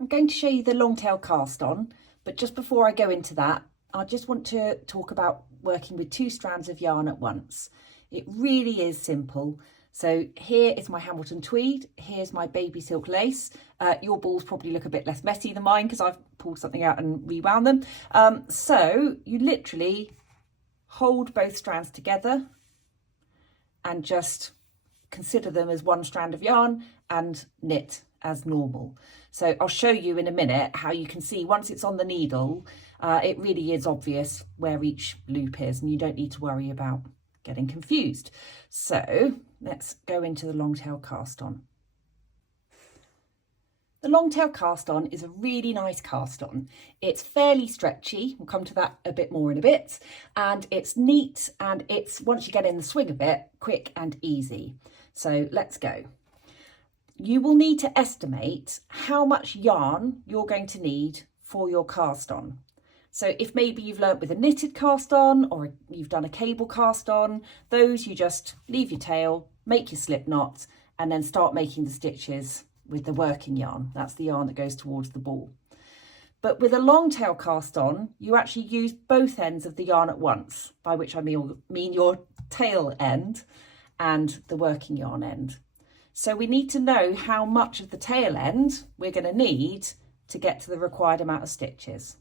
I'm going to show you the long tail cast on, but just before I go into that, I just want to talk about working with 2 strands of yarn at once. It really is simple. So here is my Hamilton tweed, here's my baby silk lace. Your balls probably look a bit less messy than mine because I've pulled something out and rewound them. So you literally hold both strands together and just consider them as 1 strand of yarn and knit as normal. So I'll show you in a minute how you can see once it's on the needle, it really is obvious where each loop is and you don't need to worry about getting confused. So let's go into the long tail cast on. The long tail cast on is a really nice cast on. It's fairly stretchy, we'll come to that a bit more in a bit, and it's neat, and it's, once you get in the swing of it, quick and easy. So let's go. You will need to estimate how much yarn you're going to need for your cast on. So if maybe you've learnt with a knitted cast on or you've done a cable cast on, those you just leave your tail, make your slip knot, and then start making the stitches with the working yarn. That's the yarn that goes towards the ball. But with a long tail cast on, you actually use both ends of the yarn at once, by which I mean your tail end and the working yarn end. So we need to know how much of the tail end we're going to need to get to the required amount of stitches.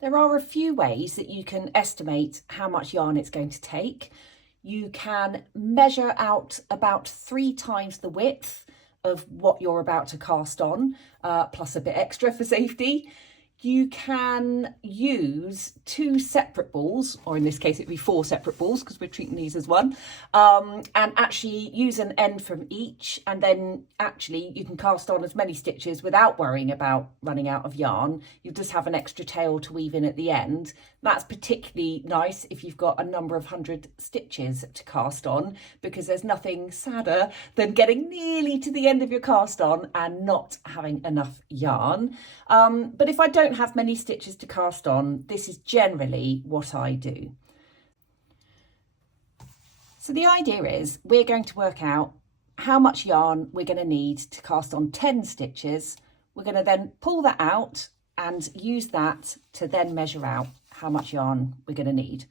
There are a few ways that you can estimate how much yarn it's going to take. You can measure out about 3 times the width of what you're about to cast on, plus a bit extra for safety. You can use 2 separate balls, or in this case it'd be 4 separate balls because we're treating these as one, and actually use an end from each, and then actually you can cast on as many stitches without worrying about running out of yarn. You'll just have an extra tail to weave in at the end. That's particularly nice if you've got a number of 100 stitches to cast on, because there's nothing sadder than getting nearly to the end of your cast on and not having enough yarn. But if I don't have many stitches to cast on, this is generally what I do. So the idea is we're going to work out how much yarn we're going to need to cast on 10 stitches. We're going to then pull that out and use that to then measure out how much yarn we're going to need.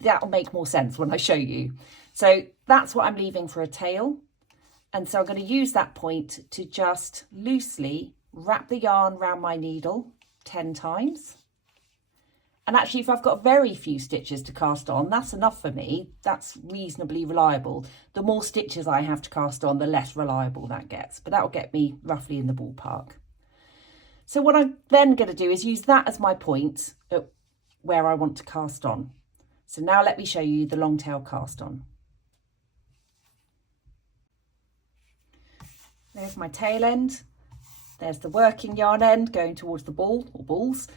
That'll make more sense when I show you. So that's what I'm leaving for a tail. And so I'm going to use that point to just loosely wrap the yarn around my needle 10 times. And actually, if I've got very few stitches to cast on, that's enough for me. That's reasonably reliable. The more stitches I have to cast on, the less reliable that gets, but that'll get me roughly in the ballpark. So what I'm then going to do is use that as my point at where I want to cast on. So now let me show you the long tail cast on. There's my tail end. There's the working yarn end going towards the ball or balls.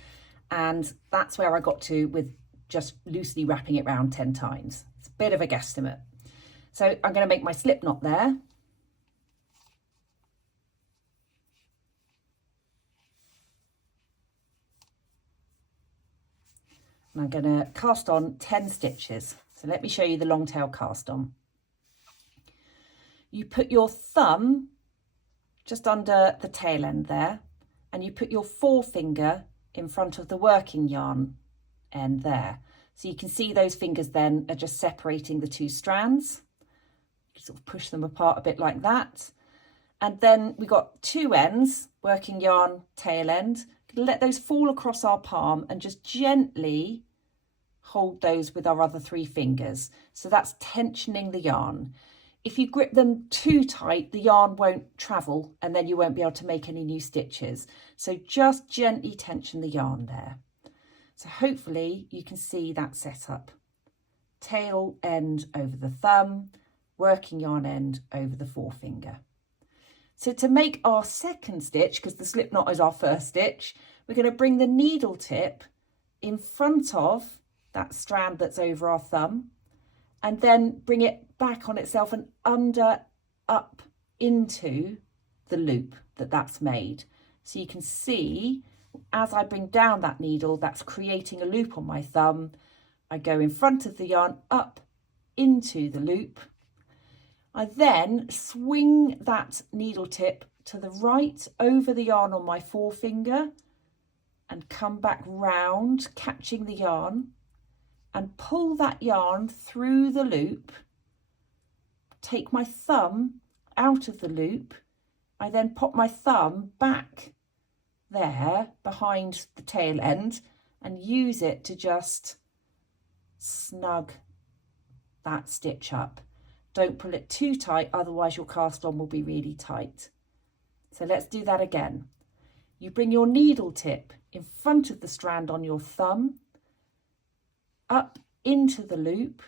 And that's where I got to with just loosely wrapping it round 10 times. It's a bit of a guesstimate. So I'm going to make my slip knot there. And I'm going to cast on 10 stitches. So let me show you the long tail cast on. You put your thumb just under the tail end there, and you put your forefinger in front of the working yarn end there. So you can see those fingers then are just separating the 2 strands. You sort of push them apart a bit like that. And then we've got 2 ends, working yarn, tail end. Let those fall across our palm and just gently hold those with our other 3 fingers. So that's tensioning the yarn. If you grip them too tight, the yarn won't travel and then you won't be able to make any new stitches. So just gently tension the yarn there. So hopefully you can see that set up. Tail end over the thumb, working yarn end over the forefinger. So to make our second stitch, because the slip knot is our first stitch, we're going to bring the needle tip in front of that strand that's over our thumb, and then bring it back on itself and up into the loop that's made. So you can see as I bring down that needle, that's creating a loop on my thumb. I go in front of the yarn up into the loop. I then swing that needle tip to the right over the yarn on my forefinger and come back round, catching the yarn, and pull that yarn through the loop. Take my thumb out of the loop. I then pop my thumb back there behind the tail end and use it to just snug that stitch up. Don't pull it too tight, otherwise your cast on will be really tight. So let's do that again. You bring your needle tip in front of the strand on your thumb, up into the loop,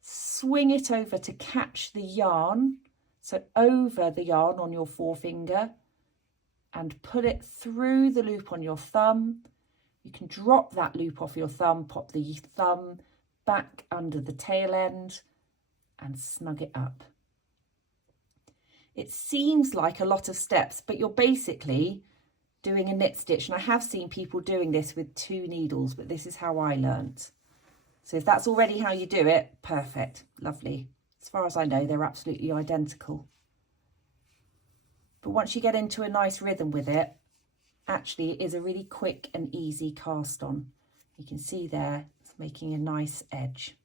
swing it over to catch the yarn, so over the yarn on your forefinger, and pull it through the loop on your thumb. You can drop that loop off your thumb, pop the thumb back under the tail end and snug it up. It seems like a lot of steps, but you're basically doing a knit stitch, and I have seen people doing this with 2 needles, but this is how I learnt. So if that's already how you do it, perfect, lovely. As far as I know, they're absolutely identical. But once you get into a nice rhythm with it, actually it is a really quick and easy cast on. You can see there, it's making a nice edge.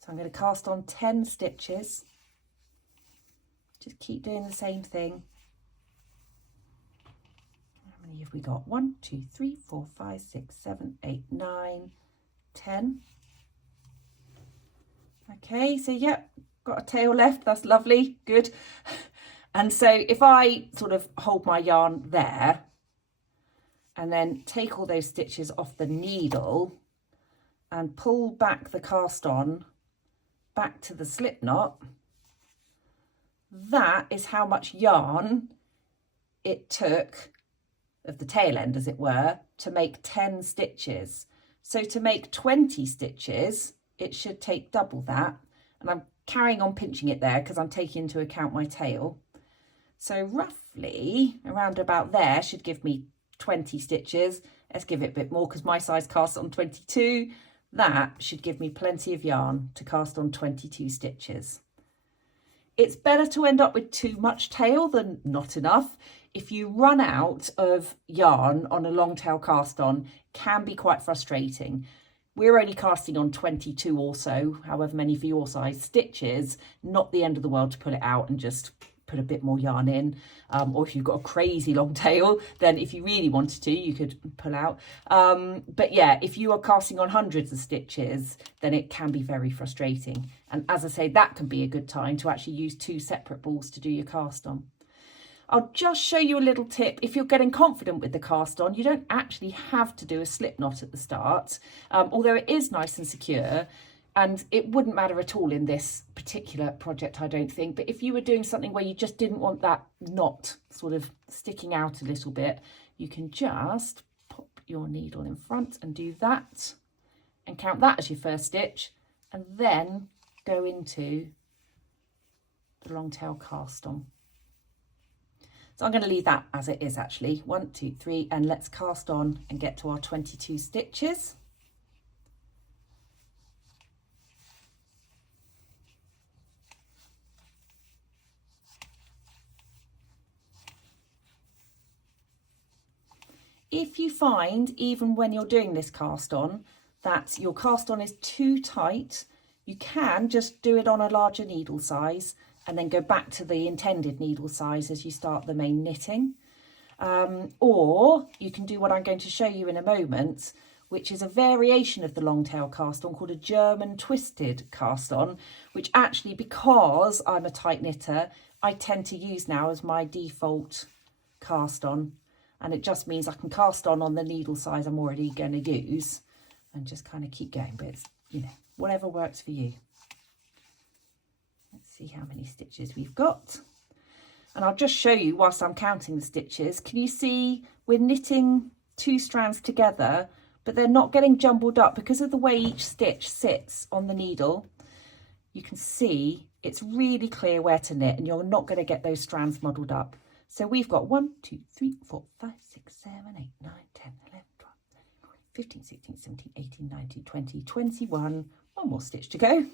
So I'm going to cast on 10 stitches. Just keep doing the same thing. How many have we got? 1, 2, 3, 4, 5, 6, 7, 8, 9, 10. Okay, so yep, got a tail left. That's lovely, good. And so if I sort of hold my yarn there and then take all those stitches off the needle and pull back the cast on back to the slip knot, that is how much yarn it took of the tail end, as it were, to make 10 stitches. So to make 20 stitches, it should take double that. And I'm carrying on pinching it there because I'm taking into account my tail. So roughly around about there should give me 20 stitches. Let's give it a bit more because my size casts on 22. That should give me plenty of yarn to cast on 22 stitches. It's better to end up with too much tail than not enough. If you run out of yarn on a long tail cast on, can be quite frustrating. We're only casting on 22 or so, however many for your size, stitches, not the end of the world to pull it out and just put a bit more yarn in. Or if you've got a crazy long tail, then if you really wanted to, you could pull out. But yeah, if you are casting on hundreds of stitches, then it can be very frustrating. And as I say, that can be a good time to actually use 2 separate balls to do your cast on. I'll just show you a little tip. If you're getting confident with the cast on, you don't actually have to do a slip knot at the start, although it is nice and secure. And it wouldn't matter at all in this particular project, I don't think. But if you were doing something where you just didn't want that knot sort of sticking out a little bit, you can just pop your needle in front and do that and count that as your first stitch, and then go into the long tail cast on. So I'm going to leave that as it is actually. 1, 2, 3, and let's cast on and get to our 22 stitches. If you find, even when you're doing this cast on, that your cast on is too tight, you can just do it on a larger needle size and then go back to the intended needle size as you start the main knitting. Or you can do what I'm going to show you in a moment, which is a variation of the long tail cast on called a German twisted cast on, which actually, because I'm a tight knitter, I tend to use now as my default cast on. And it just means I can cast on the needle size I'm already going to use and just kind of keep going. But it's, you know, whatever works for you. Let's see how many stitches we've got. And I'll just show you whilst I'm counting the stitches. Can you see we're knitting 2 strands together, but they're not getting jumbled up because of the way each stitch sits on the needle. You can see it's really clear where to knit and you're not going to get those strands muddled up. So we've got 1, 2, 3, 4, 5, 6, 7, 8, 9, 10, 11, 12, 15, 16, 17, 18, 19, 20, 21. One more stitch to go.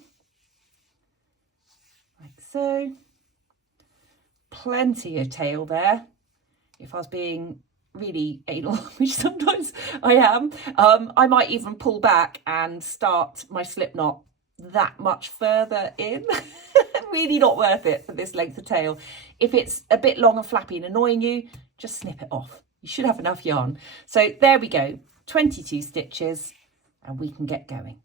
Like so. plenty of tail there. If I was being really anal, which sometimes I am, I might even pull back and start my slip knot that much further in. Really not worth it for this length of tail. If it's a bit long and flappy and annoying you, just snip it off. You should have enough yarn. So there we go, 22 stitches, and we can get going.